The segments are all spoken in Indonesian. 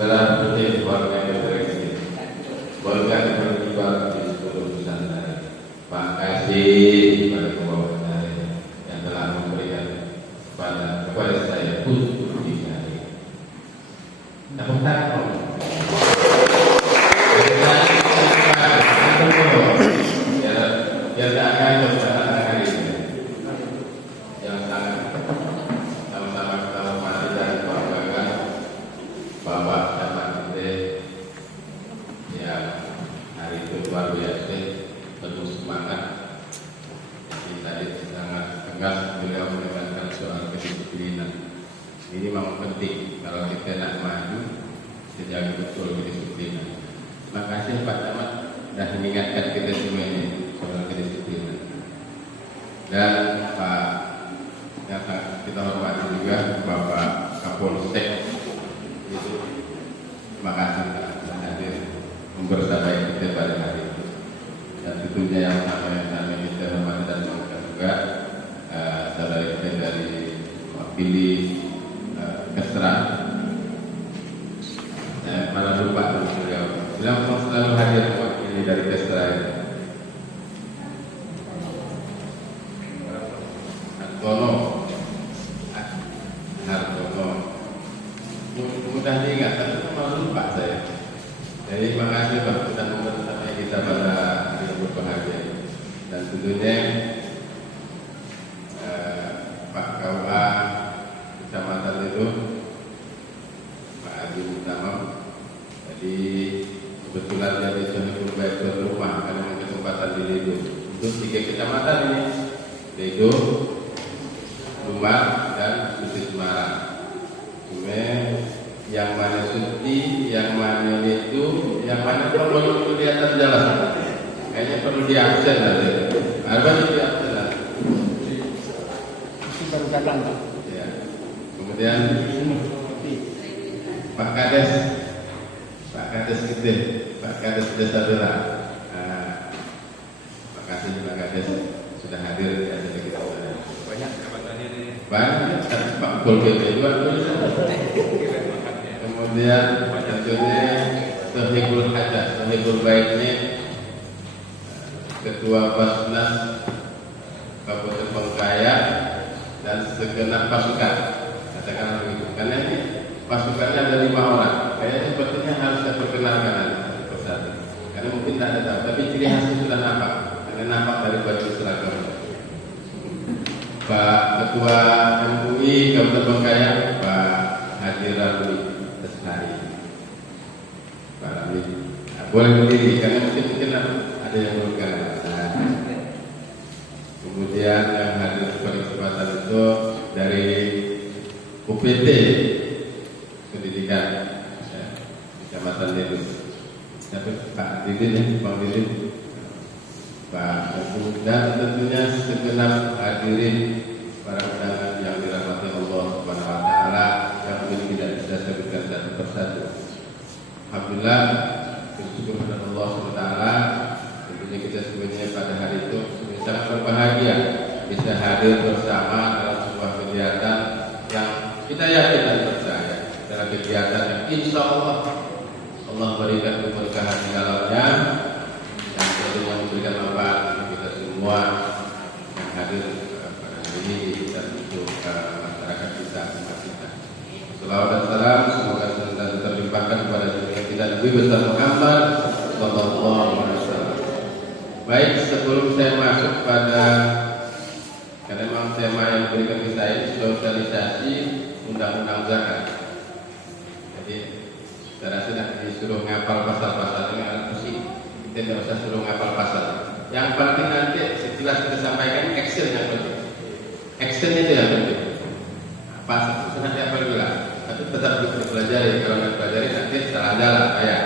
berarti warga yang warga yang berkibar di seluruh Nusantara. Pak kasih kepada Bapak saya yang telah memberikan kepada saya untuk dicari. Tepuk tangan. Biar tak akan bersalah hari ini. Yang sangat sama-sama kita hormati dan banggakan Bapak Camat kita yang hari itu luar biasa penuh semangat. Jadi tadi sangat tegas beliau menekankan soal kedisiplinan. Ini memang penting kalau kita nak maju, kita jaga betul kedisiplinan. Terima kasih Pak Camat sudah mengingatkan kita semua ini soal kedisiplinan. Dan Pak yang kita hormati juga Bapak Kapolsek itu, terima kasih telah hadir membersamai kita pada hari ini. Dan tentunya yang sama kita hormati dan banggakan juga saudara kita dari mewakili Kesra. Saya malah lupa beliau. Beliau selalu hadir mewakili dari Kesra. Hartono, mudah diingat, tapi malah lupa saya. Jadi terima kasih Pak sudah membersamai kita pada hari yang berbahagia. Dan tentunya Pak KUA Kecamatan itu Pak Adi Mutamam. Jadi kebetulan dari Sohibul Baik rumah karena kesempatan di Ledo. Untuk 3 kecamatan ini, Ledo, Lumbar dan Suci Semarang. Cuma yang mana Suci, yang mana itu, yang mana perlu di atas jalan. Kayaknya perlu diaksen nanti. Apa sih diaksen nanti? Ya. Kemudian Pak Kades gitu, Pak Kades Desa Dora. Terima kasih Pak Kades sudah hadir di acara kita. Banyak jabatannya ini. Banyak, Pak Polkil juga. Kemudian tentunya Sohibul Hadas, Sohibul Baik ini Ketua Basnas Kabupaten Bengkayang dan segenap pasukan. Katakanlah begitu. Karena ini pasukannya ada 5 orang. Kayaknya sepertinya harus saya perkenalkan satu persatu. Karena mungkin tak ada tahu, tapi ciri khasnya sudah nampak. Karena nampak dari baju seragam. Pak Ketua MUI Kabupaten Bengkayang, Pak Haji Ramli Lestari. Pak Ramli, boleh berdiri karena mungkin ada yang berkenan. Kemudian yang hadir pada kesempatan itu dari UPT Pendidikan Kecamatan Ledo. Pak Didin ya, Bang Didin. Pak dan tentunya segenap hadirin para undangan yang dirahmati Allah Subhanahu wa taala yang mungkin tidak bisa sebutkan satu persatu. Alhamdulillah bersyukur kepada Allah Subhanahu wa taala tentunya kita semuanya pada hari itu sangat berbahagia bisa hadir bersama dalam sebuah kegiatan yang kita yakin dan percaya dalam kegiatan yang insya Allah berikan keberkahan di dalamnya yang tentunya memberikan manfaat untuk kita semua yang hadir pada hari ini dan untuk masyarakat kita umat kita. Salawat dan salam semoga senantiasa terlimpahkan kepada junjungan kita Nabi besar Muhammad sallallahu alaihi wasallam. Baik, sebelum saya masuk pada karena memang tema yang diberikan kita ini sosialisasi undang-undang zakat. Jadi saya rasa tidak disuruh ngapal pasal-pasalnya alat musik. Kita tidak usah suruh ngapal pasal. Yang penting nanti setelah kita sampaikan action yang penting. Action itu yang penting. Pasal itu nanti apa dulu, tapi tetap dipelajari. Kalau nggak pelajari nanti salah jalan ya.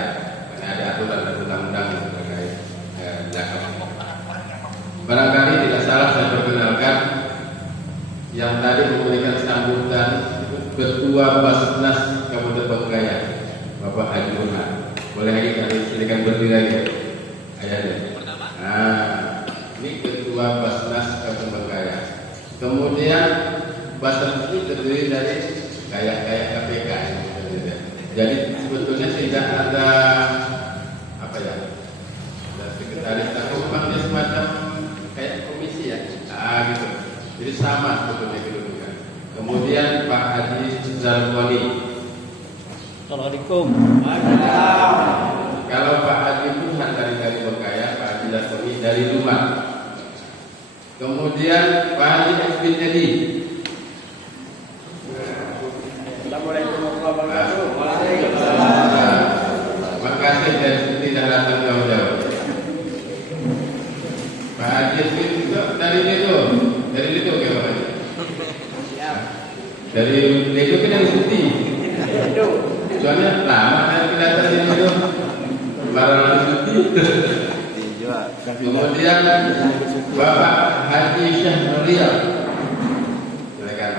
Karena ada aturan dan undang-undang terkait zakat. Barangkali tidak salah saya perkenalkan yang tadi memberikan sambutan Ketua Basnas Kabupaten Bengkayang, Bapak Haji Burhan. Boleh lagi kami silakan berdiri lagi. Ayahnya. Nah, ini Ketua Basnas Kabupaten Bengkayang. Kemudian Basnas ini terdiri dari kayak KPK. Jadi sebetulnya tidak ada apa ya, ada sekretaris atau dia semacam kayak komisi ya, gitu. Jadi sama sebetulnya kedudukan. Kemudian Pak Haji Zalwani. Assalamualaikum. Kalau Pak Haji Burhan dari Bokaya, Pak Haji Zalwani dari Lumah. Kemudian Pak Haji Edwin Edi. Assalamualaikum warahmatullahi wabarakatuh. Terima kasih dan tidak datang jauh-jauh. Pak Haji Edwin juga dari itu ke Pak Haji. Dari itu kan dari Suti. Soalnya lama saya tidak dari itu. Barang Suti. Kemudian Bapak Haji Syahrial. Silakan.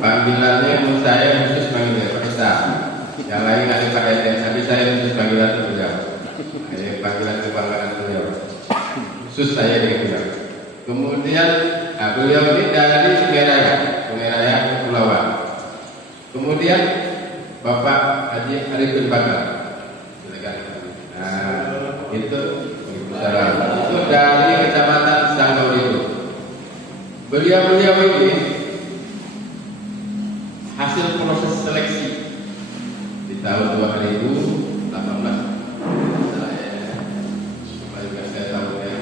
Panggilannya menurut saya khusus panggil Pak Esa. Yang lain ada Pak Eden, tapi saya khusus panggilan beliau. Ini panggilan kebanggaan beliau. Khusus saya dengan beliau. Kemudian beliau ini dari Sungai Raya Kepulauan. Kemudian Bapak Haji Arifin Bakar. Silakan. Itu dari Kecamatan Sanggau itu. Beliau ini hasil proses seleksi di tahun 2018. Saya tahu ya,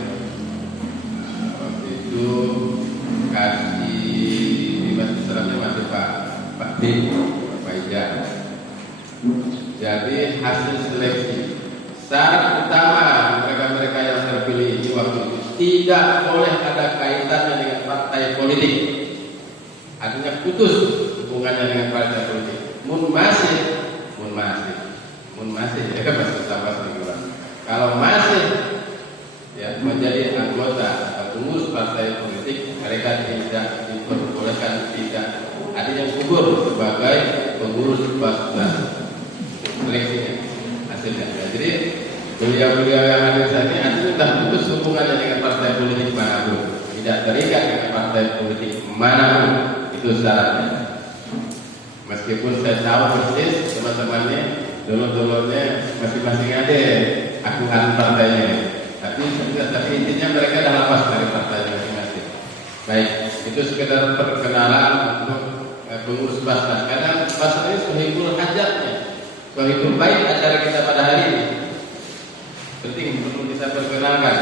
waktu itu kasih di Islamnya masih Pak D, Pak Ija. Jadi hasil seleksi syarat utama mereka yang terpilih ini waktu itu tidak boleh ada kaitannya dengan partai politik. Artinya putus hubungannya dengan partai politik. Mun masih ya kan masih sama sebulan. Kalau masih ya menjadi anggota atau pengurus partai politik, mereka tidak diperbolehkan, tidak ada yang gugur sebagai pengurus partai seleksinya hasilnya. Ya, jadi beliau yang hadir saat ini artinya sudah putus hubungannya dengan partai politik manapun, tidak terikat dengan partai politik manapun. Itu syaratnya. Meskipun saya tahu persis teman-temannya dulur-dulurnya masing-masing ada akungan partainya, tapi intinya mereka dah lepas dari partainya masing-masing. Baik, itu sekedar perkenalan untuk pengurus Basnas. Karena Basnas ini sohibul hajatnya, sohibul baik acara kita pada hari ini. Penting untuk kita perkenalkan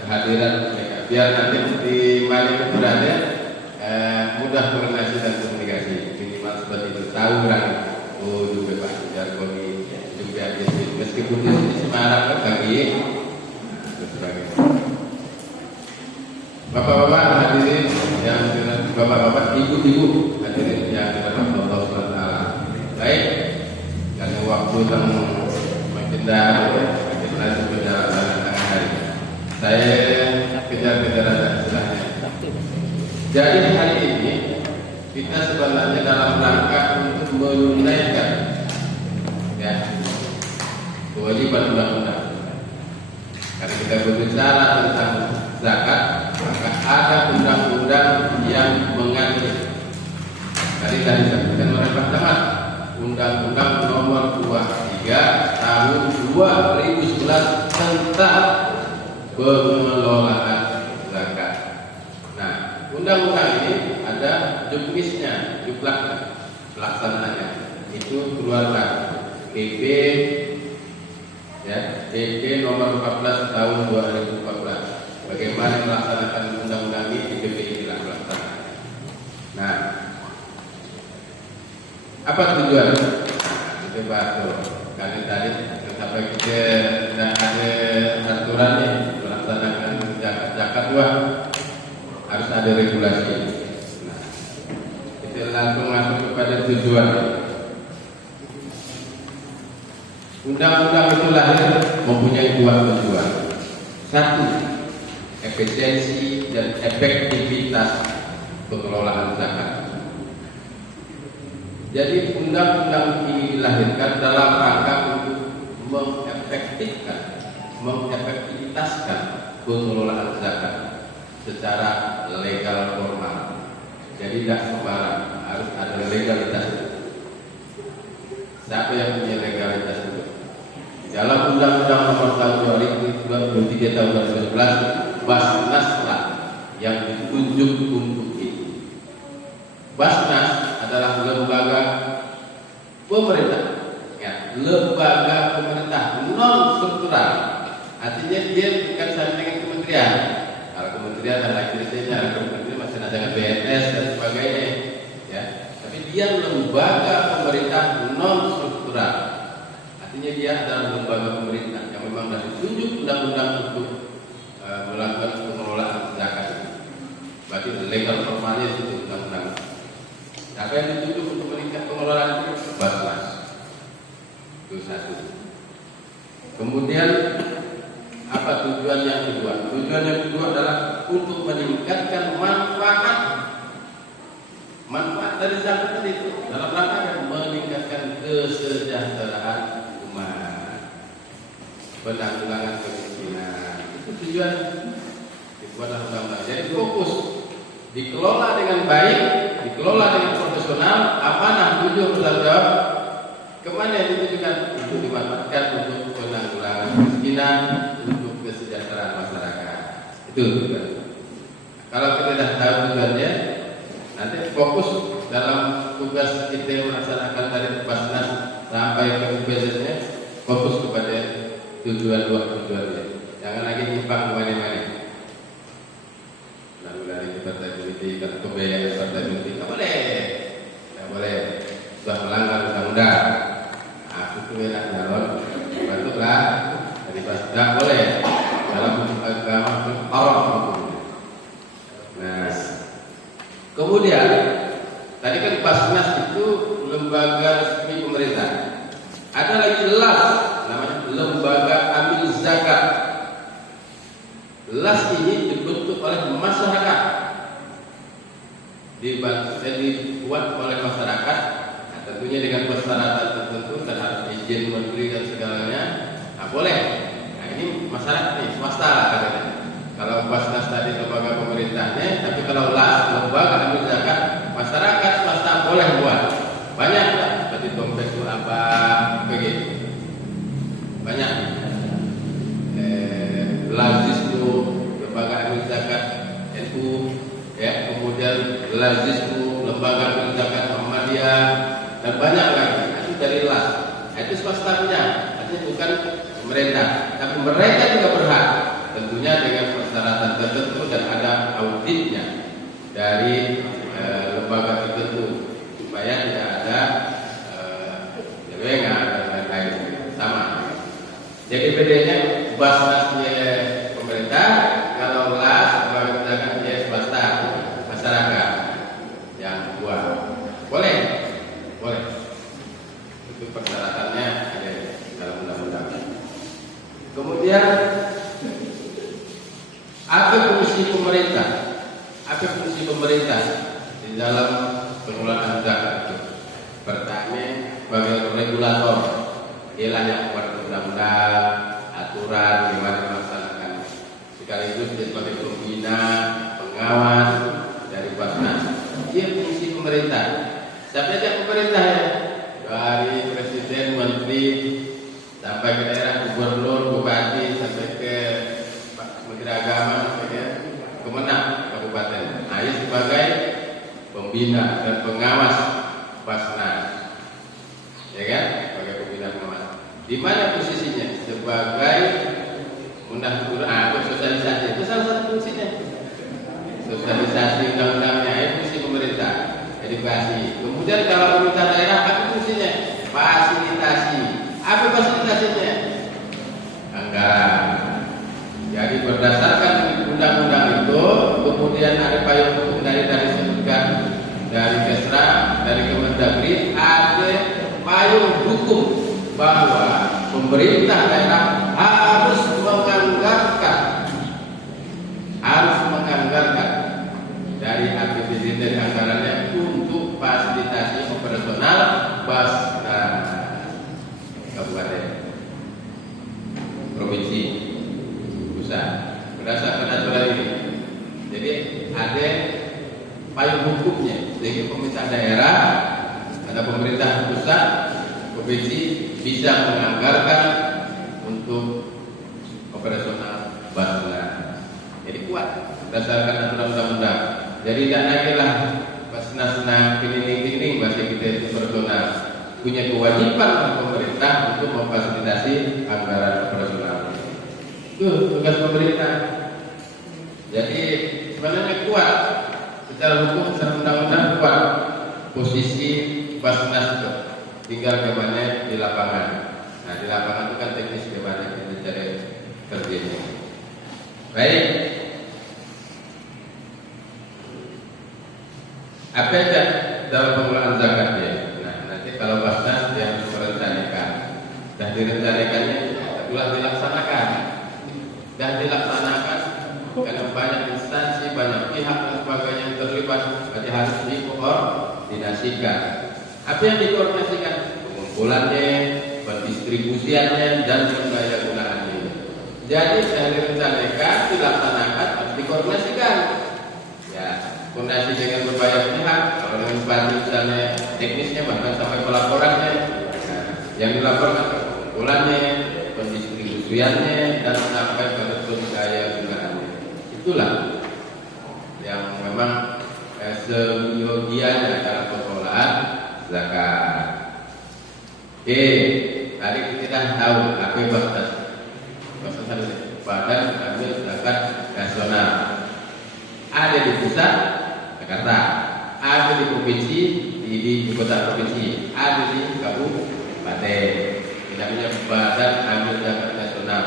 kehadiran mereka, biar nanti di mana itu berada mudah koordinasi dan komunikasi. Minimal seperti itu, tahu orang juga Pak Jargoni juga meskipun di Semarang kan bagi bapak-bapak hadirin yang bapak-bapak, ibu-ibu hadirin yang dirahmati Allah SWT. Baik, karena waktu yang makin berjalan tengah hari, saya kejar-kejar ada istilahnya. Jadi hari ini kita sebenarnya dalam rangka untuk menunaikan ya kewajiban undang-undang. Karena kita berbicara tentang zakat, maka ada undang-undang yang mengatur. Tadi disebutkan oleh Pak Camat, Undang-Undang Nomor 23 Tahun 2011 tentang pengelolaan zakat. Nah, undang-undang ini ada juknisnya, juklak pelaksanaannya. Itu keluarlah PP ya, PP nomor 14 tahun 2014. Bagaimana melaksanakan undang-undang ini di PP inilah pelaksanaan. Nah, apa tujuan? Itu baru kali tadi sampai kita tidak ada aturannya melaksanakan zakat wah harus ada regulasi. Nah, kita langsung masuk kepada tujuan. Undang-undang itu lahir mempunyai dua tujuan. Satu, efisiensi dan efektivitas pengelolaan zakat. Jadi undang-undang ini dilahirkan dalam rangka untuk mengefektivitaskan pengelolaan zakat secara legal formal. Jadi tidak sembarang, harus ada legalitas. Siapa yang punya legalitas itu? Dalam Undang-Undang Nomor 1 2023 Tahun 2011, Basnas lah yang ditunjuk untuk itu. Basnas adalah lembaga pemerintah, ya, lembaga pemerintah non struktural. Artinya dia bukan sama dengan kementerian. Kalau kementerian ada kriteria, kementerian masih ada dengan BNS dan sebagainya, ya. Tapi dia lembaga pemerintah non struktural. Artinya dia adalah lembaga pemerintah yang memang sudah ditunjuk undang-undang untuk melakukan pengelolaan zakat itu. Berarti legal formalnya itu undang-undang. Apa yang ditunjuk untuk meningkat pengelolaan itu? Basnas. Itu satu. Kemudian apa tujuan yang kedua? Tujuan yang kedua adalah untuk meningkatkan manfaat dari zakat itu dalam rangka meningkatkan kesejahteraan umat, penanggulangan kemiskinan. Itu tujuan dibuatlah undang-undang. Jadi fokus dikelola dengan baik, dikelola dengan profesional, amanah, jujur, bertanggung jawab. Kemana yang ditujukan? Untuk dimanfaatkan untuk penanggulangan kemiskinan, untuk kesejahteraan masyarakat. Itu tujuan. Kalau kita sudah tahu tujuannya, nanti fokus dalam tugas kita melaksanakan dari Basnas sampai ke UPZ-nya, fokus kepada tujuan dua tujuannya. Jangan lagi nyimpang kemana-mana. Dari partai politik atau pembiayaan partai politik, nggak boleh, sudah melanggar undang-undang. Aku tuh enak calon, bantulah dari Basnas boleh dalam hukum agama haram. Nah, kemudian tadi kan Basnas itu lembaga resmi pemerintah. Ada lagi LAS, namanya Lembaga Amil Zakat. LAS ini dibentuk oleh masyarakat, dibuat oleh masyarakat, nah, tentunya dengan persyaratan tertentu dan harus izin menteri dan segalanya. Nah, boleh. Nah, ini masyarakat nih, swasta lah katanya. Kalau Basnas tadi lembaga pemerintahnya, tapi kalau LAS, Lembaga Amil Zakat, masyarakat swasta boleh buat. Banyak lah, seperti dompet itu apa, begitu. Banyak. Lazis itu Lembaga Amil Zakat NU, ya, kemudian Lazis itu Lembaga Amil Zakat Muhammadiyah, dan banyak lagi. Itu dari LAS. Itu swasta punya, artinya bukan pemerintah, tapi mereka juga berhak, tentunya dengan persyaratan tertentu dan ada auditnya dari lembaga tertentu supaya tidak ada nyelewengan dan lain-lain. Sama. Jadi bedanya Basnasnya pemerintah, kalau LAS lembaga zakatnya swasta, masyarakat yang buat. Boleh. Itu persyaratannya ada dalam undang-undang. Kemudian apa fungsi pemerintah? Apa fungsi pemerintah di dalam pengelolaan zakat itu? Pertama, sebagai regulator, dialah yang membuat undang-undang, aturan gimana melaksanakan. Sekaligus dia sebagai pembina, pengawas dari Basnas. Dia fungsi pemerintah. Siapa saja pemerintah ya? Dari presiden, menteri, sampai ke daerah, gubernur, bupati, sampai ke menteri agama, sampai ke kemenang kabupaten. Nah, ini sebagai pembina dan pengawas Basnas, ya kan? Sebagai pembina pengawas. Di mana posisinya? Sebagai undang-undang, sosialisasi. Itu salah satu fungsinya. Sosialisasi undang-undangnya, itu fungsi pemerintah, edukasi. Kemudian kalau pemerintah daerah, apa fungsinya? Fasilitasi. Apa fasilitasinya? Anggaran. Jadi berdasarkan undang-undang itu, kemudian ada payung hukum dari sebutkan dari Kesra, dari Kemendagri, ada payung hukum bahwa pemerintah daerah harus menganggarkan dari APBD, dari anggarannya untuk fasilitasi operasional Basnas kabupaten, provinsi, pusat. Berdasarkan aturan ini, jadi ada payung hukumnya, sehingga pemerintah daerah, ada pemerintah pusat, provinsi bisa menganggarkan untuk operasional Basnas. Jadi kuat berdasarkan aturan undang-undang. Jadi tidak naiklah Basnas ini masih kita itu operasional. Punya kewajiban pemerintah untuk memfasilitasi anggaran operasional. Itu tugas pemerintah. Jadi sebenarnya kuat secara hukum, secara undang-undang kuat posisi Basnas itu. Tinggal bagaimana di lapangan. Nah di lapangan itu kan teknis bagaimana kita cari kerjanya. Baik. Apa aja dalam pengelolaan zakat ya? Nah nanti kalau Basnas dia harus merencanakan. Dan direncanakannya telah dilaksanakan. Dan dilaksanakan karena banyak instansi, banyak pihak dan sebagainya yang terlibat. Jadi harus dikoordinasikan. Apa yang dikoordinasikan? Pengumpulannya, pendistribusiannya, dan pendayagunaannya. Jadi saya direncanakan, dilaksanakan, harus dikoordinasikan. Ya, koordinasi dengan berbagai pihak. Kalau dengan bupati misalnya teknisnya bahkan sampai pelaporannya, nah, yang dilaporkan pengumpulannya, pendistribusiannya, dan sampai pada pendayagunaannya. Itulah yang memang seyogianya dalam pengelolaan zakat. Oke, tadi kita tahu apa Basnas. Basnas adalah Badan Amil Zakat Nasional. Ada di pusat Jakarta, ada di provinsi, di kota provinsi, ada di kabupaten. Namanya Badan Amil Zakat Nasional.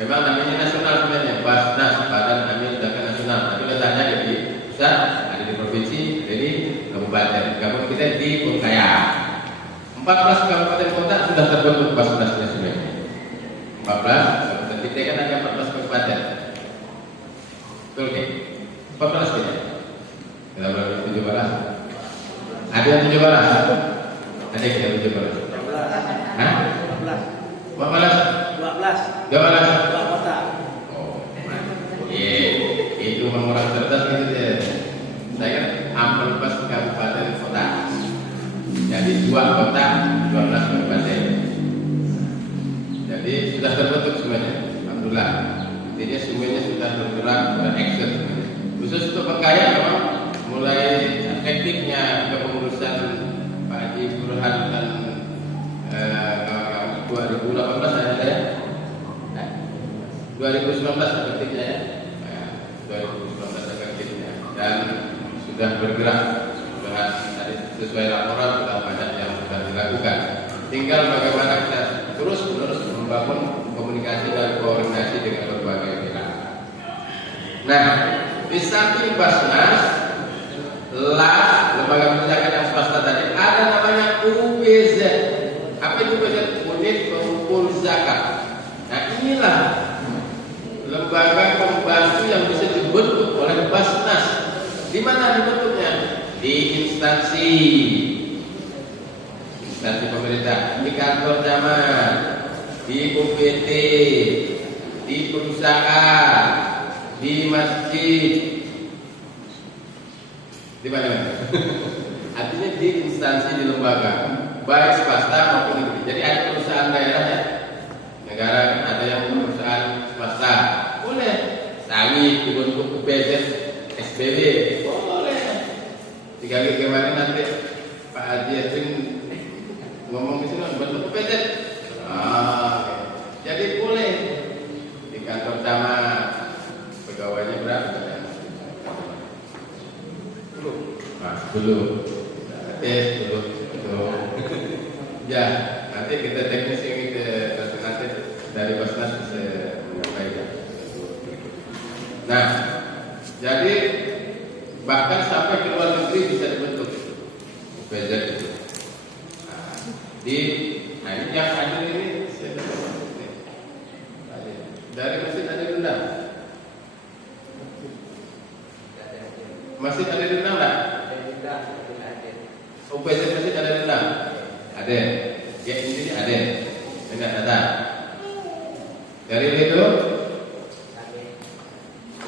Memang namanya nasional sebenarnya, Basnas Badan Amil Zakat Nasional. Tapi letaknya ada di pusat, ada di provinsi, ada di kabupaten. Kabupaten kita di Bengkayang. 14 kabupaten kota sudah terbentuk Basnasnya sebenarnya. 14 kabupaten kita kan ada 14 kabupaten. Betul kan? 14 kita. Kita berapa 17? Ada yang 17? Ada yang 17? 12. Hah? 12. 12? 2 kota. Oh, iya, itu orang cerdas gitu ya. Saya kan 14 kabupaten kota. Jadi 2 kota, 12 kabupaten. Jadi sudah terbentuk semuanya. Alhamdulillah. Jadi semuanya sudah bergerak, sudah action. Khusus untuk Bengkayang memang mulai tekniknya kepengurusan Pak Haji Burhan dan 2018 ada ya. 2019 efektifnya ya. 2019 efektifnya dan sudah bergerak, sudah tadi sesuai laporan sudah banyak yang sudah dilakukan. Tinggal bagaimana kita terus menerus membangun komunikasi dan koordinasi dengan berbagai pihak. Nah, di samping Basnas, lembaga pendidikan yang swasta tadi ada namanya UPZ. Apa itu UPZ? Unit Pengumpul Zakat. Nah inilah lembaga pembantu yang bisa dibentuk oleh Basnas. Di mana dibentuknya? Di instansi pemerintah, di kantor camat, di UPT, di perusahaan, di masjid, di mana? Artinya di instansi, di lembaga, baik swasta maupun negeri. Jadi ada perusahaan daerah ya, negara ada yang perusahaan swasta, boleh sawit dibentuk UPZ, SPB, boleh. Tiga kemarin nanti Pak Haji Yassin ngomong di sini bentuk UPZ, jadi boleh di kantor camat pegawainya berapa? 10. Ya, nanti kita teknis yang kita nanti dari Basnas bisa menyampaikan. Nah, jadi bahkan sampai ke luar negeri bisa dibentuk UPZ itu. Nah ini yang hadir ini saya dari Masjid Adil Rendang. Masjid Adil Rendang enggak? UPZ Masjid Adil Rendang? Ada. Ya ini ada. Enggak ada. Dari itu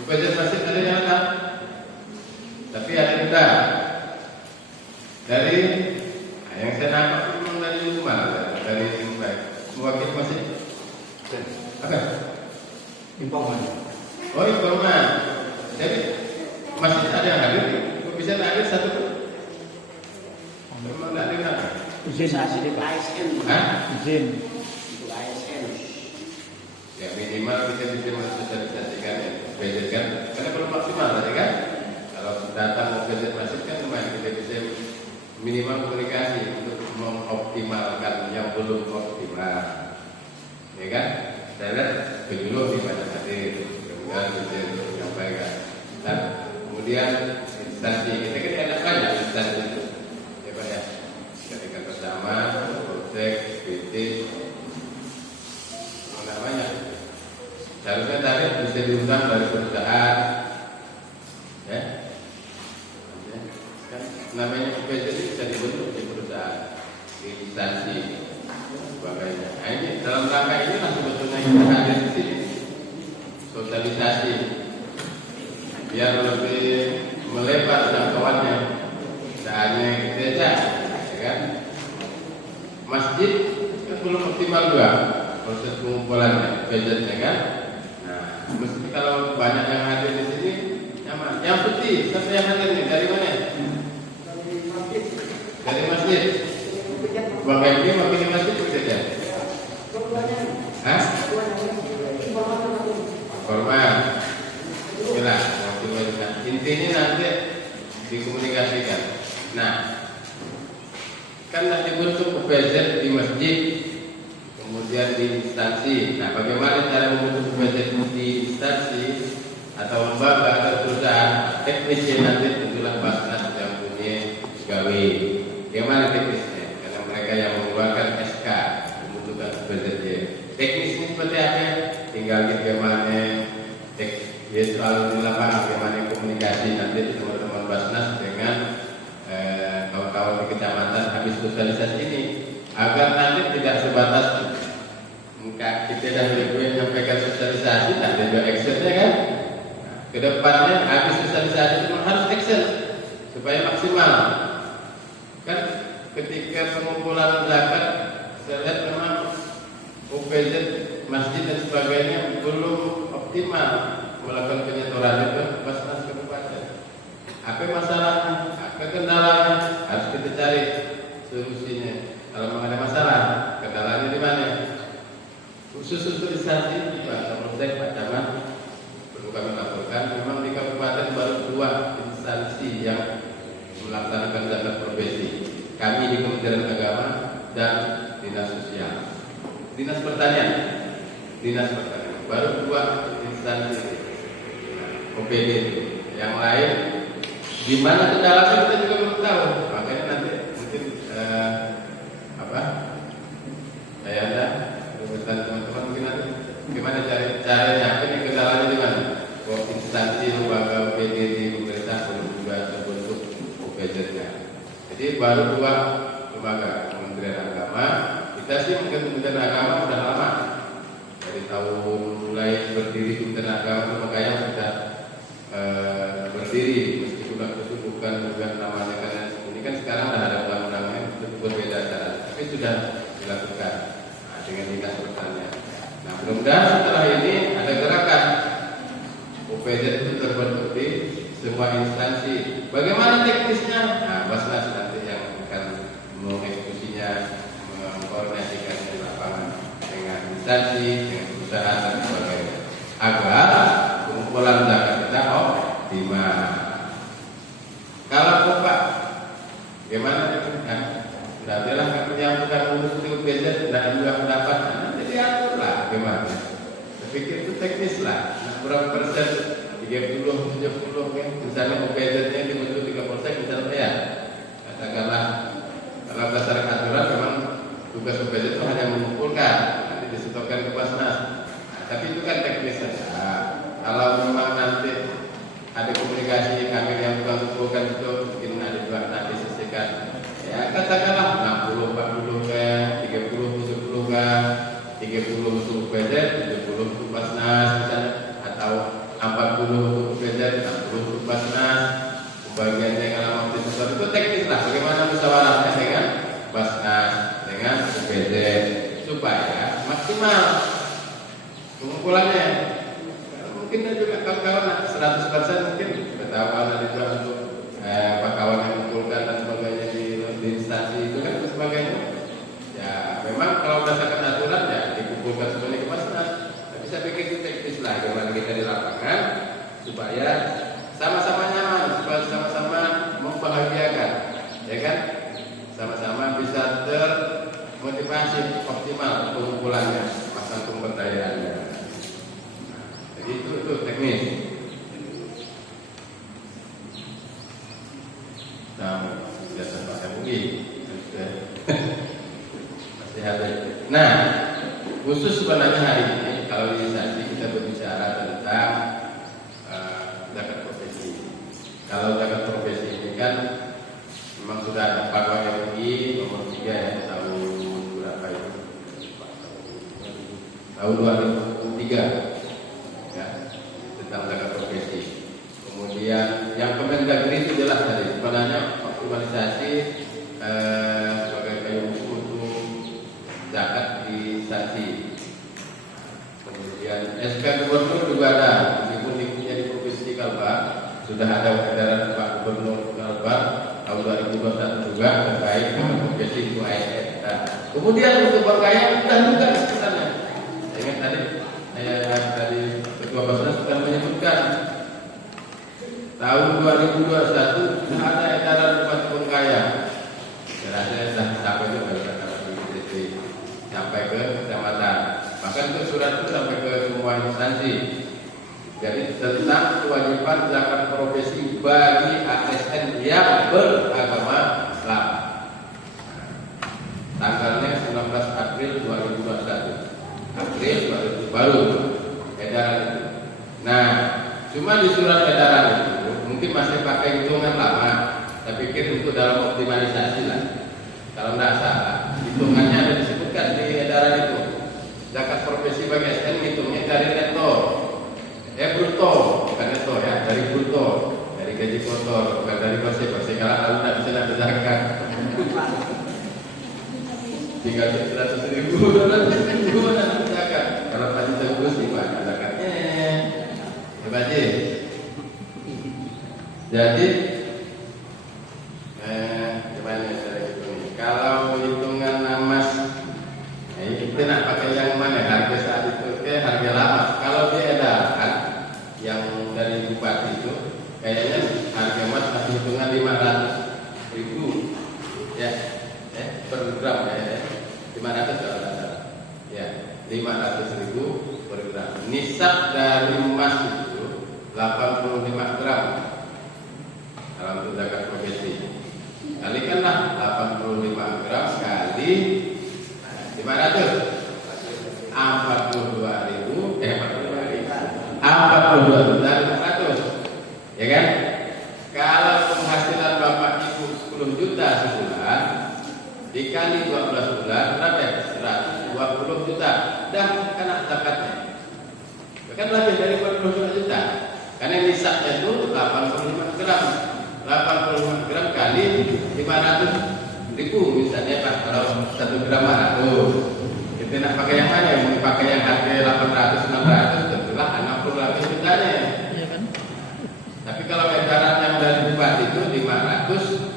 UPZ Masjid Adil Rendang. Tapi ada Rendang. Dari yang saya nampak memang dari rumah. Oh, informan. Jadi masih ada yang hadir? Bisa hadir satu pun? Memang tidak ada. Izin hasil ASN. Hah? Izin untuk ASN. Ya minimal kita bisa mensosialisasikan ya, budget kan? Karena belum maksimal tadi kan? Kalau datang budget masif kan lumayan kita bisa minimal komunikasi untuk mengoptimalkan yang belum optimal, ya kan? Saya lihat penyuluh di mana hadir, kemudian bisa menyampaikan. Dan kemudian instansi kita kan ada banyak instansi itu, ya Pak ya. Ketika bersama, project, PT, namanya. Seharusnya tadi bisa diundang dari perusahaan, ya. Kan namanya UPT itu bisa dibentuk di perusahaan, di instansi, sebagainya. Nah, ini dalam rangka ini sebetulnya kita hadir di sini, sosialisasi, biar lebih melebar jangkauannya. Tidak hanya kita saja, ya kan? Masjid kan belum optimal juga proses pengumpulannya, budgetnya kan. Nah, mesti kalau banyak yang hadir di sini nyaman. Yang putih, siapa yang hadir nih? Dari mana? Dari masjid. Bapak ini makin di masjid saja. Hah? Formal. Jelas. Intinya nanti dikomunikasikan. Nah, kan nanti bentuk UPZ di masjid, kemudian di instansi. Nah, bagaimana cara membentuk UPZ di instansi atau lembaga atau perusahaan? Teknisnya nanti tentulah Basnas yang punya gawe. Bagaimana teknisnya? Karena mereka yang mengeluarkan SK membutuhkan UPZ. Teknisnya seperti apa? Tinggal bagaimana ya soal di lapangan, bagaimana komunikasi nanti teman-teman Basnas dengan kawan-kawan di kecamatan habis sosialisasi ini, agar nanti tidak sebatas kita dah menyampaikan sosialisasi, tak ada juga actionnya kan. Kedepannya habis sosialisasi itu harus action supaya maksimal. Kan ketika pengumpulan zakat, saya lihat memang UPZ, masjid dan sebagainya belum optimal melakukan penyetoran itu Basnas kabupaten. Apa masalahnya? Apa kendalanya? Harus kita cari solusinya. Kalau memang ada masalah, kendalanya di mana? Khusus untuk instansi Pak Kapolsek, Pak Camat, perlu kami laporkan, memang di kabupaten baru 2 instansi yang melaksanakan zakat profesi. Kami di Kementerian Agama dan Dinas Sosial. Dinas Pertanian baru 2 instansi OPD. Yang lain di mana kendalanya kita juga belum tahu. Makanya nanti mungkin saya ada teman-teman mungkin nanti gimana caranya ini kendalanya di mana? Kok instansi lembaga OPD di pemerintah belum juga terbentuk OPD-nya. Jadi baru 2 lembaga, Kementerian Agama. Kita sih mungkin Kementerian Agama sudah lama, dari tahun mulai berdiri Kementerian Agama itu makanya sudah berdiri, meskipun itu bukan juga namanya, karena ini kan sekarang sudah ada undang-undangnya itu berbeda cara, tapi sudah dilakukan dengan Dinas Pertanian. Nah, mudah-mudahan setelah ini ada gerakan UPZ itu terbentuk di semua instansi. Bagaimana teknisnya? Nah, Basnas nanti yang akan mengeksekusinya, mengkoordinasikan di lapangan dengan instansi, dengan perusahaan dan sebagainya, agar pengumpulan zakat kita optimal. Kalau Bapak, gimana kan? Sudah bilang yang bukan urus di UPZ tidak juga mendapat, jadi aturlah gimana? Saya pikir itu teknis lah. Nah, berapa persen? 30, 70 kan? Misalnya UPZ-nya dibentuk 3%, misalnya ya. Katakanlah kalau dasar aturan memang tugas UPZ itu hanya mengumpulkan, nanti disetorkan ke Basnas. Nah, tapi itu kan teknis saja. Kalau memang nanti ada komunikasi kami yang bukan kumpulkan itu mungkin ada juga nanti sisihkan. Ya katakanlah 60, 40 ke 30, 70 ke 30 untuk UPZ, 70 untuk Basnas misalnya, atau 40 untuk UPZ, 60 untuk Basnas. Pembagiannya kalau mau disetor itu teknis lah. Bagaimana musyawarahnya dengan Basnas, dengan UPZ supaya maksimal pengumpulannya. kawan 100% mungkin ketahuan itu untuk kawan yang mengumpulkan dan sebagainya di instansi itu kan dan sebagainya. Ya memang kalau berdasarkan aturan ya dikumpulkan semuanya ke Basnas. Tapi saya pikir itu teknis lah bagaimana kita di lapangan supaya sama-sama nyaman, supaya sama-sama membahagiakan, ya kan? Sama-sama bisa termotivasi optimal pengumpulannya, masa pemberdayaannya. Jadi itu teknis. Nah, sudah sampai MUI. Masih ada. Nah, khusus sebenarnya hari ini kalau di instansi kita berbicara tentang zakat profesi. Kalau zakat profesi ini kan memang sudah ada fatwa MUI nomor 3 ya tahun berapa itu? Tahun 2003 ya tentang zakat profesi. Kemudian yang Kemendagri itu jelas tadi sebenarnya optimalisasi sebagai payung hukum untuk zakat di instansi. Kemudian SK Gubernur juga ada, meskipun di Provinsi Kalbar sudah ada edaran Pak Gubernur Kalbar tahun 2021 juga terkait dengan profesi itu ASN. Nah, kemudian untuk berkaya sudah juga sebenarnya. Saya ingat tadi Ketua Basnas sudah menyebutkan tahun 2021 sudah ada edaran Bupati Bengkaya. Saya rasa sudah sampai juga sampai ke kecamatan. Bahkan itu surat itu sampai ke semua instansi. Jadi tentang kewajiban zakat profesi bagi ASN yang beragama Islam. Tanggalnya 19 April 2021. April 2000 baru edaran itu. Nah, cuma di surat edaran itu mungkin masih pakai hitungan lama. Saya pikir untuk dalam optimalisasi lah. Kalau tidak salah, hitungannya ada disebutkan di edaran itu. Zakat profesi bagi ASN hitungnya dari neto, bruto, bukan neto ya, dari bruto, dari gaji kotor, bukan dari bersih. Kalau tidak bisa nak zakat. Tinggal 100.000 mana zakat? Kalau tadi tembus di mana zakatnya? Hebat ya. Jadi gimana cara hitung? Kalau hitungan namas, kita nak pakai yang mana? Harga saat itu harga lama. Kalau dia edaran yang dari bupati itu, kayaknya harga emas masih hitungan 500.000 ya, per gram ya, 500 kalau tidak salah. Ya, 500.000 per gram. Nisab dari emas itu 85 gram. Dalam untuk zakat profesi. Kalikanlah 85 gram kali 500. 42.500. Ya kan? Kalau penghasilan Bapak Ibu 10 juta sebulan dikali 12 bulan berapa ya? 120 juta. Dan kena zakatnya. Kan lebih dari 42 juta. Karena nisabnya itu 85 gram. 85 gram kali 500.000 misalnya Pak. Kalau 1 gram 100. Kita nak pakai yang mana? Mau pakai yang harga 800, 900 tentulah 68 jutanya. Iya kan? Tapi kalau edaran yang dari bupati itu 500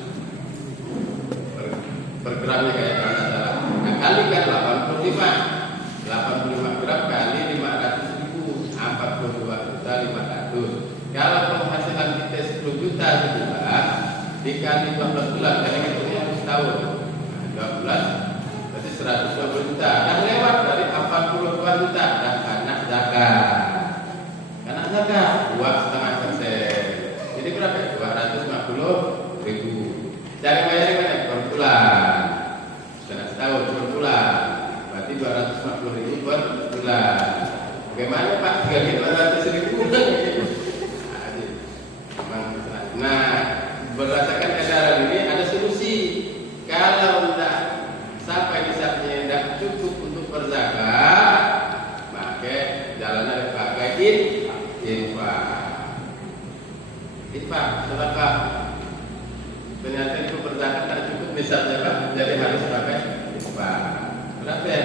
per gramnya kayak mana salah. Nah kalikan 85 gram kali 500.000 42.500. Kalau penghasilan kita 10 juta sebulan dikali 12 bulan, karena hitungnya harus tahun. Nah, 12 berarti 120 juta. Dan lewat dari 42 juta dan kena zakat. Kena zakat 2,5%. Jadi berapa? 250.000. Cari bayarnya mana? Per bulan. Kena setahun per bulan. Berarti 250.000 per bulan. Bagaimana Pak? 3.200.000. Nah, berdasarkan edaran ini ada solusi. Kalau tidak sampai nisabnya tidak cukup untuk berzakat, maka jalannya dipakai infak, sedekah. Ternyata itu berzakat tak cukup nisabnya Pak, jadi harus pakai infak. Berapa ya?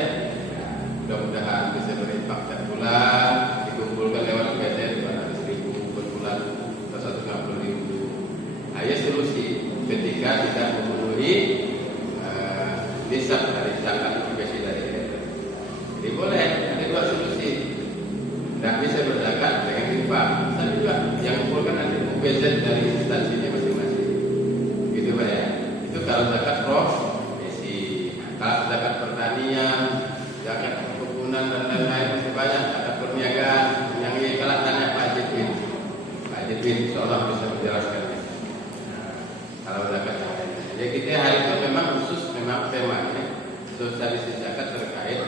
Mudah-mudahan bisa berinfak setiap bulan, dikumpulkan lewat BCA nisab dari zakat profesi dari itu. Jadi boleh ada dua solusi. Tidak bisa berzakat dengan infak. Bisa juga yang kumpulkan nanti UPZ dari instansinya masing-masing. Gitu Pak ya. Itu kalau zakat profesi. Kalau zakat pertanian, zakat perkebunan dan lain-lain masih banyak. Zakat perniagaan yang kalau tanya Pak Jidwin. Pak Jidwin seolah bisa menjelaskannya. Kalau zakat yang lain. Jadi kita hari itu memang khusus memang temanya sosialisasi zakat terkait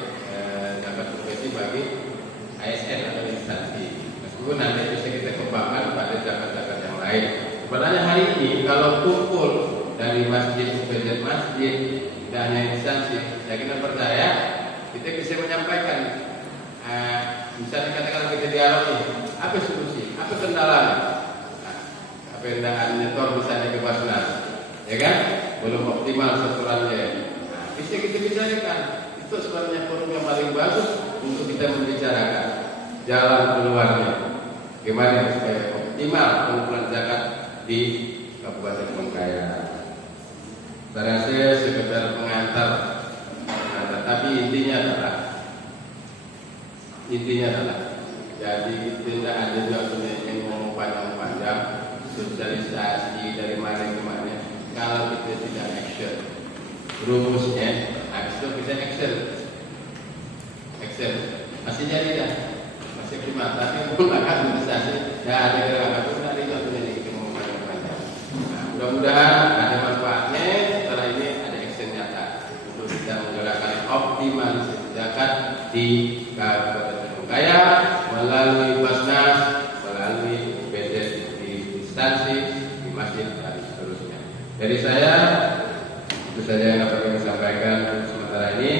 zakat profesi bagi ASN atau instansi. Meskipun nanti bisa kita kembangkan pada zakat-zakat yang lain. Sebenarnya hari ini kalau kumpul dari masjid, UPZ masjid dan instansi, saya kita percaya kita bisa menyampaikan. Misalnya katakan kita dialog ini, apa solusi, apa kendalanya? Apa yang nyetor misalnya ke Basnas, ya kan? Belum optimal sasarannya. Bisa kita bicarakan. Itu sebenarnya forum yang paling bagus untuk kita membicarakan jalan keluarnya. Gimana supaya optimal pengumpulan zakat di Kabupaten Bengkayang. Saya sekedar pengantar, tapi intinya adalah jadi tidak ada juga yang ngomong panjang-panjang sosialisasi dari mana ke mana. Kalau kita tidak action, rumusnya itu bisa action masih jadi dah, masih optimal. Tapi belum akan sosialisasi dan ada gerakan itu dari itu yang kita ngomong panjang-panjang. Mudah-mudahan ada manfaatnya. Setelah ini ada action nyata untuk kita menggerakkan optimalisasi zakat di Kabupaten Bengkayang melalui Basnas, melalui UPZ di instansi, di masjid dan seterusnya. Dari saya itu saja yang dapat kami sampaikan sementara ini.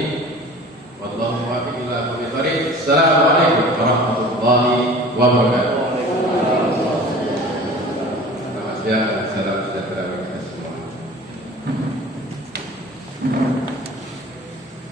Wallahu muwaffiq ila aqwamit thoriq. Assalamualaikum warahmatullahi wabarakatuh. Selamat siang.